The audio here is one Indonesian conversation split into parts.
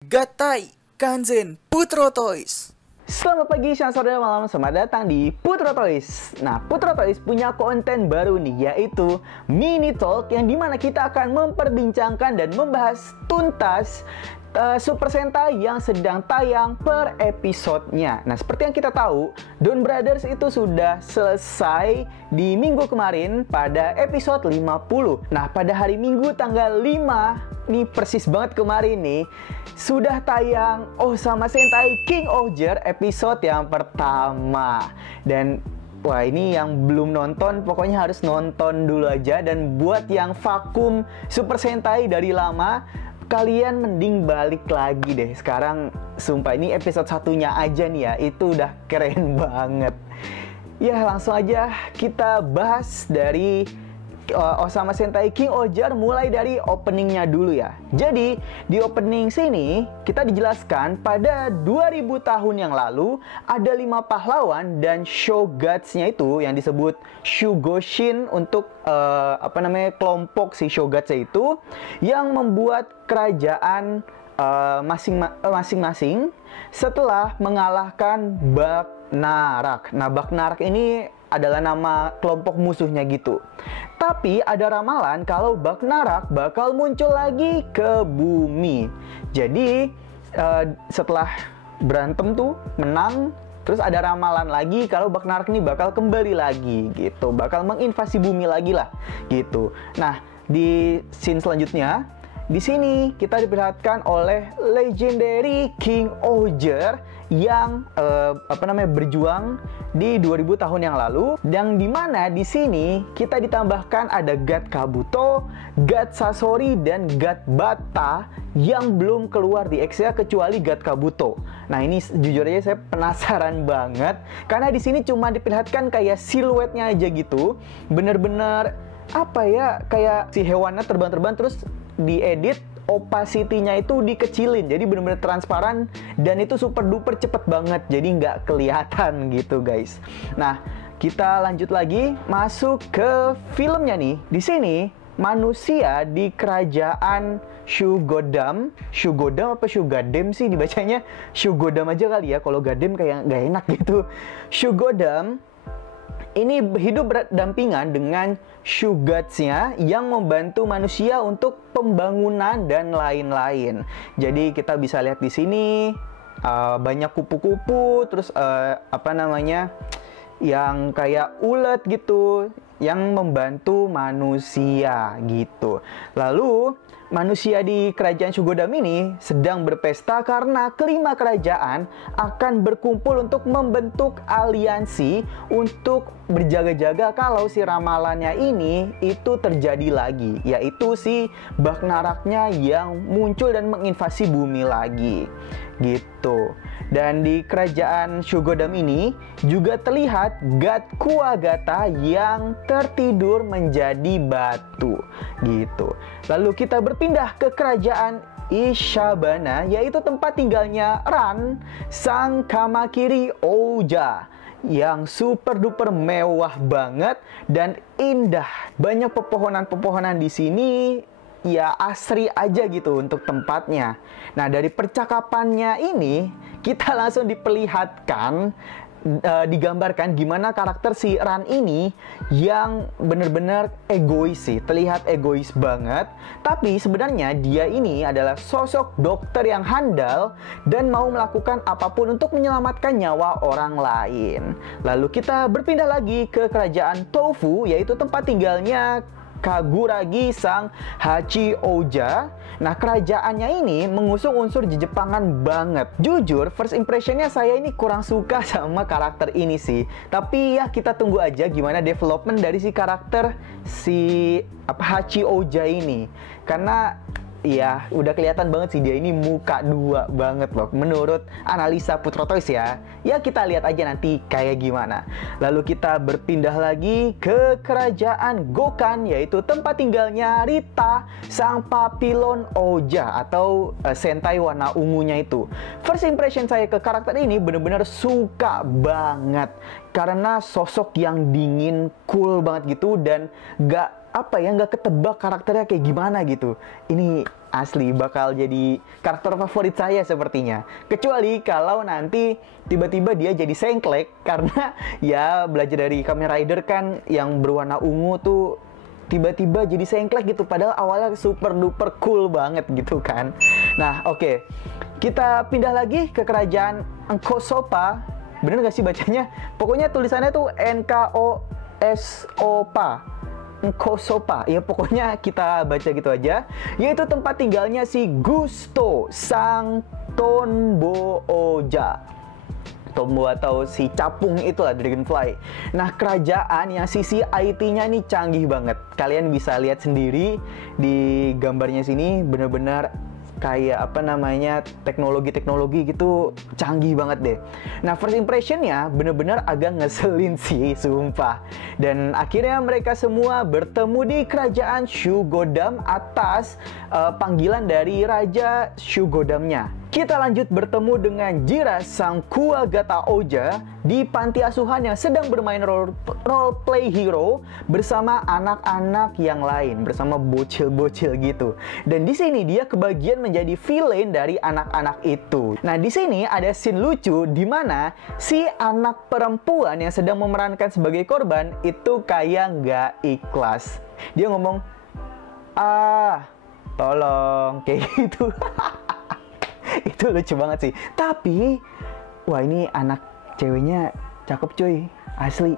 Gatai, Kanzen, Putro Toys. Selamat pagi, siang, sore, dan malam. Selamat datang di Putro Toys. Nah, Putro Toys punya konten baru nih, yaitu Mini Talk, yang dimana kita akan memperbincangkan dan membahas tuntas Super Sentai yang sedang tayang per episodenya. Nah, seperti yang kita tahu, Don Brothers itu sudah selesai di minggu kemarin pada episode 50. Nah, pada hari Minggu tanggal 5, nih persis banget kemarin nih, sudah tayang Osama Sentai King Ohger episode yang pertama. Dan wah, ini yang belum nonton pokoknya harus nonton dulu aja. Dan buat yang vakum Super Sentai dari lama, kalian mending balik lagi deh. Sekarang sumpah ini episode satunya aja nih ya, itu udah keren banget. Ya, langsung aja kita bahas dari Osama Sentai King Ohger, mulai dari openingnya dulu ya. Jadi di opening sini kita dijelaskan pada 2000 tahun yang lalu ada 5 pahlawan dan shoguns-nya itu yang disebut Shugoshin untuk kelompok si shoguns itu yang membuat kerajaan masing-masing setelah mengalahkan Bagnarak. Nah, Bagnarak ini adalah nama kelompok musuhnya gitu. Tapi ada ramalan kalau Bagnarak bakal muncul lagi ke bumi. Jadi setelah berantem tuh menang, terus ada ramalan lagi kalau Bagnarak ini bakal kembali lagi gitu, bakal menginvasi bumi lagi lah gitu. Nah, di scene selanjutnya di sini kita diperlihatkan oleh legendary King Ohger yang berjuang di 2000 tahun yang lalu, yang dimana di sini kita ditambahkan ada God Kabuto, God Sasori, dan God Bata yang belum keluar di X ya, kecuali God Kabuto. Nah, ini jujur aja saya penasaran banget karena di sini cuma diperlihatkan kayak siluetnya aja gitu, bener-bener apa ya, kayak si hewannya terbang-terbang terus diedit opacity-nya itu dikecilin, jadi bener-bener transparan dan itu super duper cepet banget, jadi nggak kelihatan gitu guys. Nah, kita lanjut lagi masuk ke filmnya nih. Di sini manusia di kerajaan Shugodam apa Shugadem sih dibacanya? Shugodam aja kali ya, kalau Gadem kayak nggak enak gitu. Shugodam ini hidup berdampingan dengan shoguns-nya yang membantu manusia untuk pembangunan dan lain-lain. Jadi kita bisa lihat di sini banyak kupu-kupu, terus yang kayak ulet gitu yang membantu manusia gitu. Lalu manusia di kerajaan Shugodam ini sedang berpesta karena kelima kerajaan akan berkumpul untuk membentuk aliansi untuk berjaga-jaga kalau si ramalannya ini itu terjadi lagi, yaitu si Bagnaraknya yang muncul dan menginvasi bumi lagi gitu. Dan di kerajaan Shugodam ini juga terlihat God Kuwagata yang tertidur menjadi batu gitu. Lalu kita berpindah ke kerajaan Ishabana, yaitu tempat tinggalnya Ran, sang Kamakiri Ouja, yang super duper mewah banget dan indah. Banyak pepohonan-pepohonan di sini, ya asri aja gitu untuk tempatnya. Nah, dari percakapannya ini kita langsung diperlihatkan, digambarkan gimana karakter si Ran ini yang bener-bener egois sih, terlihat egois banget. Tapi sebenarnya dia ini adalah sosok dokter yang handal dan mau melakukan apapun untuk menyelamatkan nyawa orang lain. Lalu kita berpindah lagi ke kerajaan Tofu, yaitu tempat tinggalnya Kaguragi sang Hachioja. Nah, kerajaannya ini mengusung unsur Jepangan banget. Jujur, first impressionnya saya ini kurang suka sama karakter ini sih. Tapi ya kita tunggu aja gimana development dari si karakter Hachioja ini. Karena ya udah kelihatan banget sih dia ini muka dua banget loh menurut analisa Putro Toys ya. Ya kita lihat aja nanti kayak gimana. Lalu kita berpindah lagi ke kerajaan Gokan, yaitu tempat tinggalnya Rita sang Papillon Oja atau Sentai warna ungunya itu. First impression saya ke karakter ini bener-bener suka banget karena sosok yang dingin, cool banget gitu dan gak apa ya, nggak ketebak karakternya kayak gimana gitu. Ini asli bakal jadi karakter favorit saya sepertinya. Kecuali kalau nanti tiba-tiba dia jadi sengklek karena ya belajar dari Kamen Rider kan yang berwarna ungu tuh tiba-tiba jadi sengklek gitu, padahal awalnya super duper cool banget gitu kan. Nah, oke. Kita pindah lagi ke kerajaan Nkosopa. Bener nggak sih bacanya? Pokoknya tulisannya tuh Nkosopa. Nkosopa, ya pokoknya kita baca gitu aja. Yaitu tempat tinggalnya si Gusto sang Tonbooja. Tombo atau si capung itulah, Dragonfly. Nah, kerajaan yang sisi IT-nya nih canggih banget. Kalian bisa lihat sendiri di gambarnya sini, bener-bener kayak apa namanya, teknologi gitu canggih banget deh. Nah, first impressionnya bener-bener agak ngeselin sih, sumpah. Dan akhirnya mereka semua bertemu di kerajaan Shugodam atas panggilan dari Raja Shugodamnya. Kita lanjut bertemu dengan Jira sang Kuwagata Oja di panti asuhan yang sedang bermain role play hero bersama anak-anak yang lain, bersama bocil-bocil gitu. Dan di sini dia kebagian menjadi villain dari anak-anak itu. Nah, di sini ada scene lucu di mana si anak perempuan yang sedang memerankan sebagai korban itu kayak nggak ikhlas. Dia ngomong, tolong, kayak gitu. Itu lucu banget sih. Tapi wah, ini anak ceweknya cakep cuy, asli.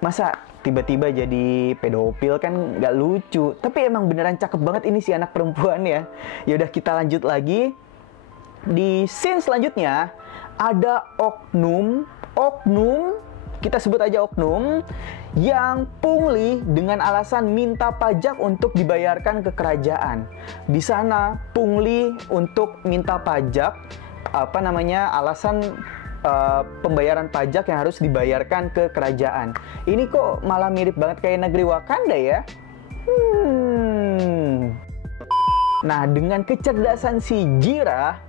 Masa tiba-tiba jadi pedofil kan nggak lucu. Tapi emang beneran cakep banget ini si anak perempuan ya. Yaudah, kita lanjut lagi. Di scene selanjutnya ada oknum, kita sebut aja oknum, yang pungli dengan alasan minta pajak untuk dibayarkan ke kerajaan. Di sana pungli untuk minta pajak, apa namanya, alasan pembayaran pajak yang harus dibayarkan ke kerajaan. Ini kok malah mirip banget kayak negeri Wakanda ya? Nah, dengan kecerdasan si Jira,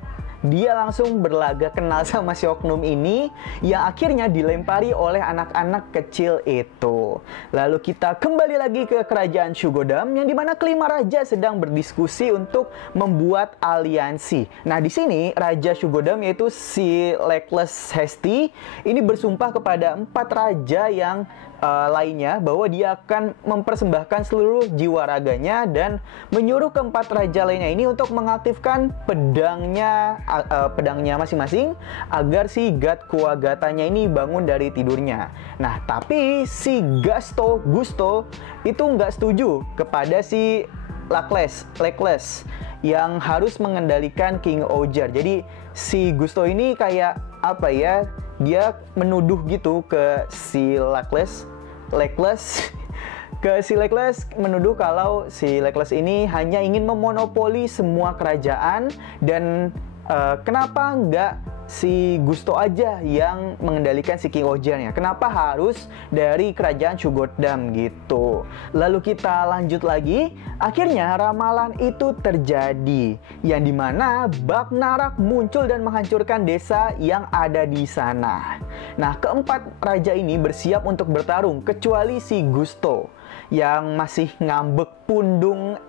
dia langsung berlagak kenal sama si oknum ini yang akhirnya dilempari oleh anak-anak kecil itu. Lalu kita kembali lagi ke kerajaan Shugodam yang dimana kelima raja sedang berdiskusi untuk membuat aliansi. Nah, di sini Raja Shugodam yaitu si Legless Hesti ini bersumpah kepada 4 raja yang lainnya bahwa dia akan mempersembahkan seluruh jiwa raganya dan menyuruh keempat raja lainnya ini untuk mengaktifkan pedangnya masing-masing agar si God Kuwagatanya ini bangun dari tidurnya. Nah, tapi si Gusto itu nggak setuju kepada si Legless yang harus mengendalikan King Ojar. Jadi si Gusto ini kayak apa ya, dia menuduh gitu ke si Legless menuduh kalau si Legless ini hanya ingin memonopoli semua kerajaan dan kenapa nggak si Gusto aja yang mengendalikan si King Ojarnya? Kenapa harus dari kerajaan Shugodam gitu? Lalu kita lanjut lagi. Akhirnya ramalan itu terjadi, yang dimana Bagnarak muncul dan menghancurkan desa yang ada di sana. Nah, keempat raja ini bersiap untuk bertarung, kecuali si Gusto yang masih ngambek pundung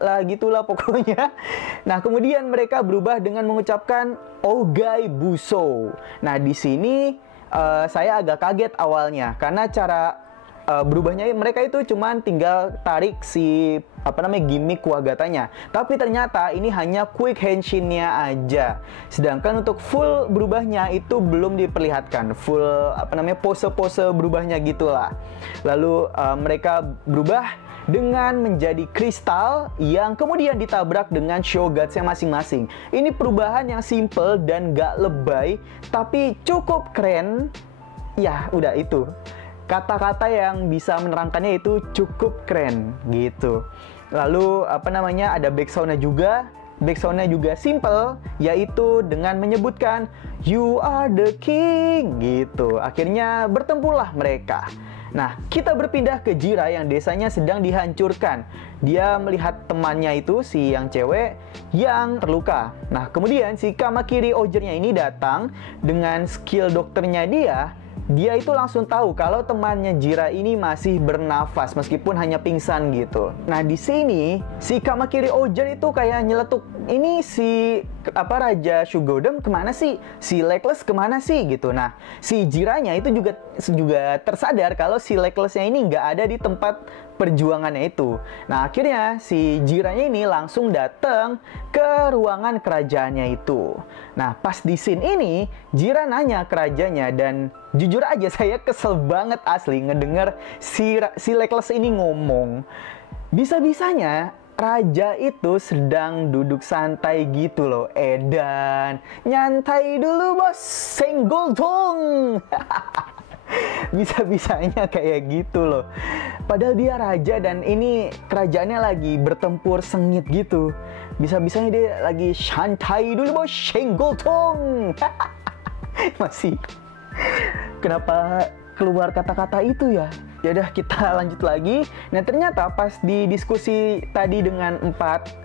lah gitulah pokoknya. Nah, kemudian mereka berubah dengan mengucapkan Ogai Buso. Nah, di sini saya agak kaget awalnya karena cara berubahnya mereka itu cuman tinggal tarik si gimmick Kuwagatanya. Tapi ternyata ini hanya quick henshin-nya aja. Sedangkan untuk full berubahnya itu belum diperlihatkan. Full pose-pose berubahnya gitulah. Lalu mereka berubah dengan menjadi kristal yang kemudian ditabrak dengan Shogutsnya masing-masing. Ini perubahan yang simple dan gak lebay, tapi cukup keren. Ya, udah itu. Kata-kata yang bisa menerangkannya itu cukup keren gitu. Lalu ada backsound-nya juga. Backsound-nya juga simple, yaitu dengan menyebutkan "You are the king" gitu. Akhirnya bertempurlah mereka. Nah, kita berpindah ke Jira yang desanya sedang dihancurkan. Dia melihat temannya itu, si yang cewek, yang terluka. Nah, kemudian si Kamakiri Ojarnya ini datang dengan skill dokternya dia dia itu langsung tahu kalau temannya Jirah ini masih bernafas meskipun hanya pingsan gitu. Nah, di sini si Kamakiri Oger itu kayak nyeletuk, ini si Raja Shugodam kemana sih? Si Legless kemana sih gitu. Nah, si Jirahnya itu juga tersadar kalau si Leglessnya ini nggak ada di tempat perjuangannya itu. Nah, akhirnya si Jirahnya ini langsung datang ke ruangan kerajaannya itu. Nah, pas di scene ini Jirah nanya ke rajanya, dan jujur aja saya kesel banget asli ngedenger si Legless ini ngomong. Bisa-bisanya raja itu sedang duduk santai gitu loh, edan, nyantai dulu bos, senggol dong. Bisa-bisanya kayak gitu loh. Padahal dia raja dan ini kerajaannya lagi bertempur sengit gitu. Bisa-bisanya dia lagi santai dulu bos, senggol dong. Masih kenapa keluar kata-kata itu ya? Ya udah, kita lanjut lagi. Nah, ternyata pas di diskusi tadi dengan empat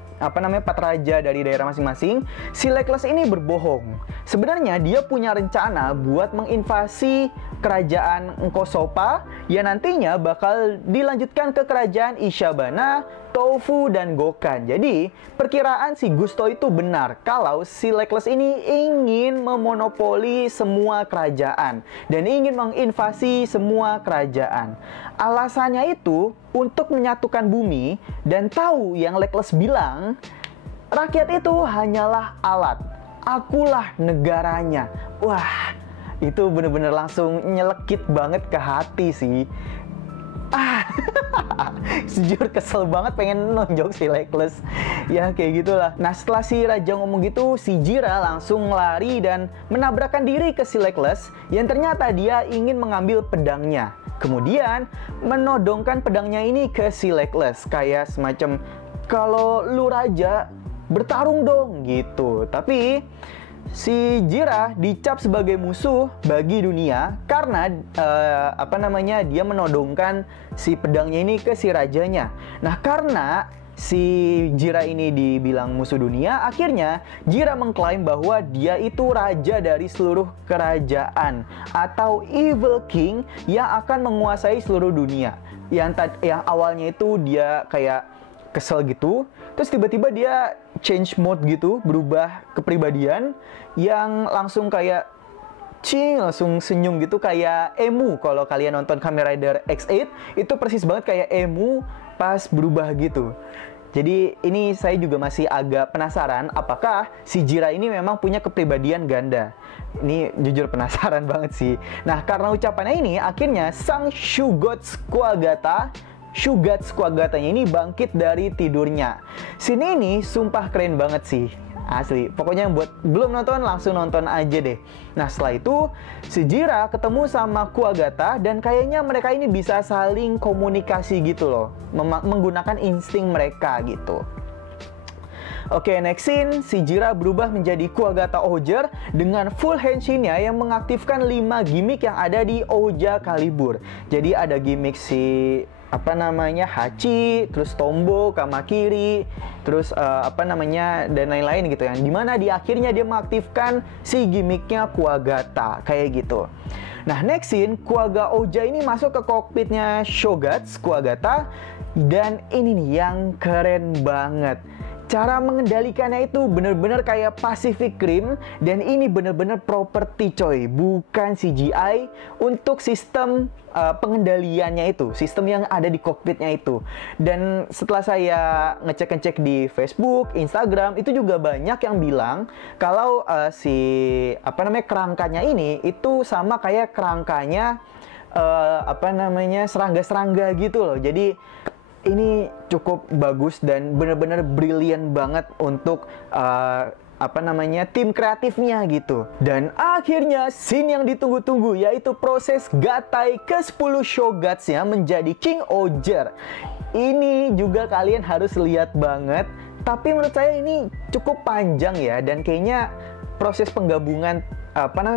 raja dari daerah masing-masing, si Legless ini berbohong. Sebenarnya dia punya rencana buat menginvasi kerajaan Kosopa yang nantinya bakal dilanjutkan ke kerajaan Ishabana, Tofu, dan Gokan. Jadi, perkiraan si Gusto itu benar kalau si Legless ini ingin memonopoli semua kerajaan dan ingin menginvasi semua kerajaan. Alasannya itu untuk menyatukan bumi, dan tahu yang Legless bilang, rakyat itu hanyalah alat, akulah negaranya. Wah, itu bener-bener langsung nyelekit banget ke hati sih. Sejujur kesel banget pengen nonjok si Legless. Ya kayak gitulah. Nah, setelah si raja ngomong gitu, si Jirah langsung lari dan menabrakkan diri ke si Legless yang ternyata dia ingin mengambil pedangnya. Kemudian menodongkan pedangnya ini ke si Legless, kayak semacam, kalau lu raja bertarung dong gitu. Tapi si Jirah dicap sebagai musuh bagi dunia karena dia menodongkan si pedangnya ini ke si rajanya. Nah, karena si Jirah ini dibilang musuh dunia, akhirnya Jirah mengklaim bahwa dia itu raja dari seluruh kerajaan atau Evil King yang akan menguasai seluruh dunia. Yang awalnya itu dia kayak kesel gitu, terus tiba-tiba dia change mode gitu, berubah kepribadian yang langsung kayak langsung senyum gitu, kayak Emu. Kalau kalian nonton Kamen Rider X8 itu persis banget kayak Emu pas berubah gitu. Jadi ini saya juga masih agak penasaran apakah si Jirah ini memang punya kepribadian ganda. Ini jujur penasaran banget sih. Nah, karena ucapannya ini akhirnya sang Shugots Kuagatanya ini bangkit dari tidurnya. Scene ini sumpah keren banget sih. Asli, pokoknya buat belum nonton langsung nonton aja deh. Nah, setelah itu si Jirah ketemu sama Kuwagata dan kayaknya mereka ini bisa saling komunikasi gitu loh, menggunakan insting mereka gitu. Oke, next scene, si Jirah berubah menjadi Kuwagata Oger dengan full henshin-nya yang mengaktifkan 5 gimmick yang ada di Oja Calibur. Jadi ada gimmick si Hachi, terus Tombo, Kamakiri, terus dan lain-lain gitu, yang dimana di akhirnya dia mengaktifkan si gimmicknya Kuwagata kayak gitu. Nah, next scene, Kuwaga Oja ini masuk ke kokpitnya Shoguts Kuwagata, dan ini nih yang keren banget. Cara mengendalikannya itu bener-bener kayak Pacific Rim, dan ini bener-bener properti coy, bukan CGI untuk sistem pengendaliannya itu, sistem yang ada di kokpitnya itu. Dan setelah saya ngecek-ngecek di Facebook, Instagram, itu juga banyak yang bilang kalau kerangkanya ini itu sama kayak kerangkanya serangga-serangga gitu loh. Jadi ini cukup bagus dan bener-bener brilian banget untuk tim kreatifnya gitu. Dan akhirnya scene yang ditunggu-tunggu, yaitu proses Gatai ke-10 Shoguts-nya menjadi King Oger. Ini juga kalian harus lihat banget. Tapi menurut saya ini cukup panjang ya, dan kayaknya proses penggabungan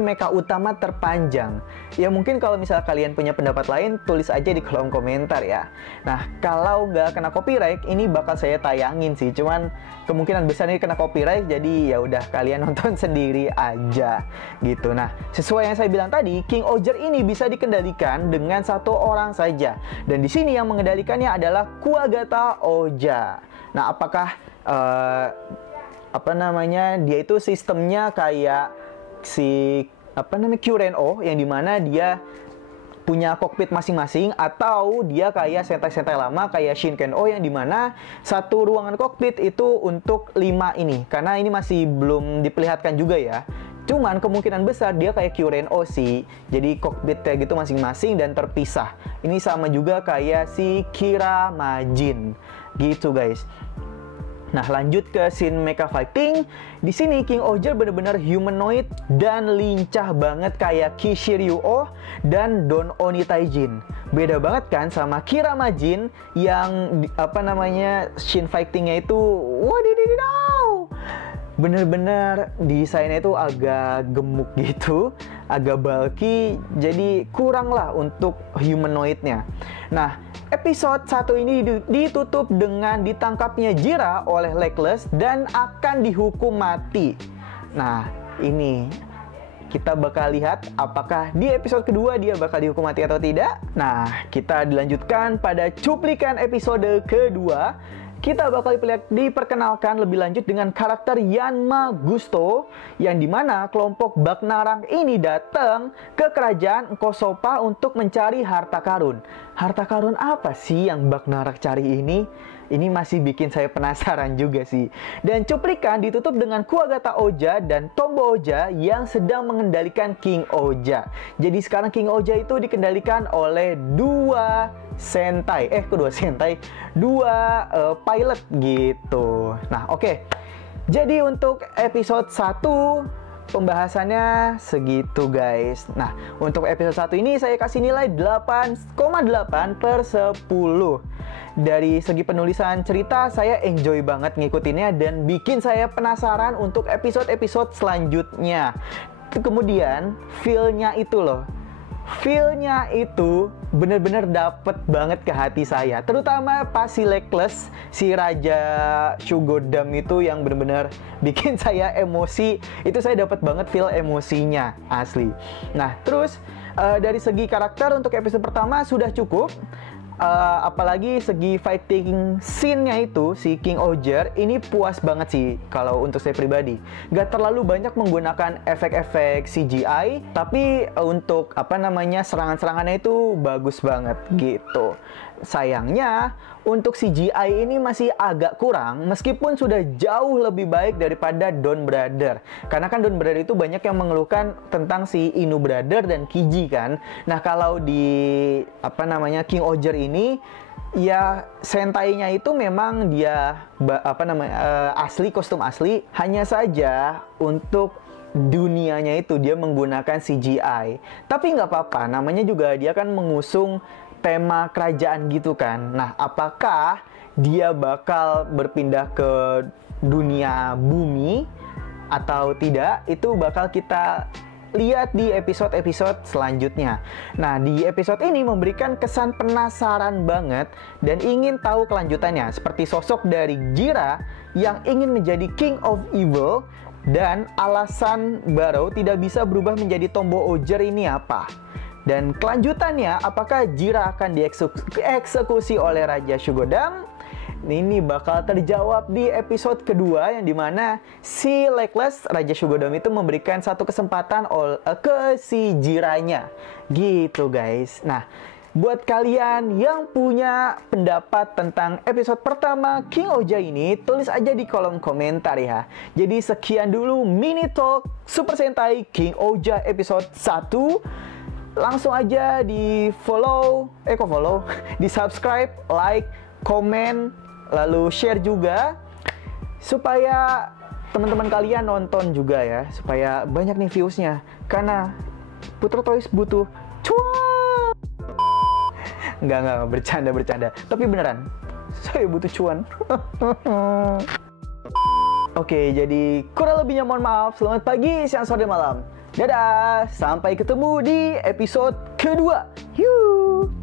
mecha utama terpanjang. Ya mungkin kalau misalnya kalian punya pendapat lain, tulis aja di kolom komentar ya. Nah, kalau nggak kena copyright, ini bakal saya tayangin sih. Cuman kemungkinan besar ini kena copyright, jadi ya udah kalian nonton sendiri aja gitu. Nah, sesuai yang saya bilang tadi, King Ohger ini bisa dikendalikan dengan satu orang saja. Dan di sini yang mengendalikannya adalah Kuwagata Ohja. Nah, apakah dia itu sistemnya kayak si Kyuren-Oh yang dimana dia punya kokpit masing-masing, atau dia kayak Sentai-Sentai lama kayak Shinken-Oh yang dimana satu ruangan kokpit itu untuk 5 ini, karena ini masih belum diperlihatkan juga ya. Cuman kemungkinan besar dia kayak Kyuren-Oh sih, jadi kokpitnya gitu masing-masing dan terpisah. Ini sama juga kayak si Kira Majin gitu guys. Nah, lanjut ke scene mecha fighting. Di sini King Ohger benar-benar humanoid dan lincah banget kayak Kishiryu-Oh dan Don Oni Taijin. Beda banget kan sama Kira Majin yang scene fightingnya itu wadididaw. Bener-bener desainnya itu agak gemuk gitu, agak bulky, jadi kurang lah untuk humanoidnya. Nah, episode 1 ini ditutup dengan ditangkapnya Jira oleh Legless dan akan dihukum mati. Nah, ini kita bakal lihat apakah di episode kedua dia bakal dihukum mati atau tidak. Nah, kita dilanjutkan pada cuplikan episode kedua. Kita bakal diperkenalkan lebih lanjut dengan karakter Yanma Gusto, yang dimana kelompok Bagnarang ini datang ke kerajaan Kosopa untuk mencari harta karun. Harta karun apa sih yang Bagnarang cari ini? Ini masih bikin saya penasaran juga sih. Dan cuplikan ditutup dengan Kuwagata Ohja dan Tombo Ohja yang sedang mengendalikan King Ohja. Jadi sekarang King Ohja itu dikendalikan oleh dua pilot gitu. Nah, oke. Jadi untuk episode 1 pembahasannya segitu guys. Nah, untuk episode 1 ini saya kasih nilai 8,8/10. Dari segi penulisan cerita, saya enjoy banget ngikutinnya dan bikin saya penasaran untuk episode-episode selanjutnya. Kemudian, feel-nya itu bener-bener dapet banget ke hati saya. Terutama pas si Legless, si Raja Shugodam itu yang bener-bener bikin saya emosi. Itu saya dapet banget feel emosinya, asli. Nah, terus dari segi karakter untuk episode pertama sudah cukup. Apalagi segi fighting scene-nya itu, si King Ohger ini puas banget sih kalau untuk saya pribadi. Gak terlalu banyak menggunakan efek-efek CGI, tapi untuk serangan-serangannya itu bagus banget gitu. Sayangnya untuk CGI ini masih agak kurang, meskipun sudah jauh lebih baik daripada Don Brother. Karena kan Don Brother itu banyak yang mengeluhkan tentang si Inu Brother dan Kiji kan. Nah, kalau di King Ohger ini ya Sentai-nya itu memang dia asli, kostum asli, hanya saja untuk dunianya itu dia menggunakan CGI. Tapi nggak apa-apa, namanya juga dia kan mengusung tema kerajaan gitu kan. Nah, apakah dia bakal berpindah ke dunia bumi atau tidak? Itu bakal kita lihat di episode-episode selanjutnya. Nah, di episode ini memberikan kesan penasaran banget dan ingin tahu kelanjutannya. Seperti sosok dari Jira yang ingin menjadi King of Evil dan alasan Barou tidak bisa berubah menjadi Tombo Ohger ini apa? Dan kelanjutannya, apakah Jira akan dieksekusi oleh Raja Shugodam? Ini bakal terjawab di episode kedua, yang dimana si Legless, Raja Shugodam itu memberikan satu kesempatan ke si Jiranya. Gitu guys. Nah, buat kalian yang punya pendapat tentang episode pertama King Ohja ini, tulis aja di kolom komentar ya. Jadi sekian dulu mini talk Super Sentai King Ohja episode 1. Langsung aja di di subscribe, like, komen, lalu share juga supaya teman-teman kalian nonton juga ya, supaya banyak nih viewsnya, karena Putra Toys butuh cuan. Enggak, bercanda, tapi beneran saya butuh cuan. Oke, jadi kurang lebihnya mohon maaf. Selamat pagi, siang, sore, malam. Dadah, sampai ketemu di episode kedua. Yuh.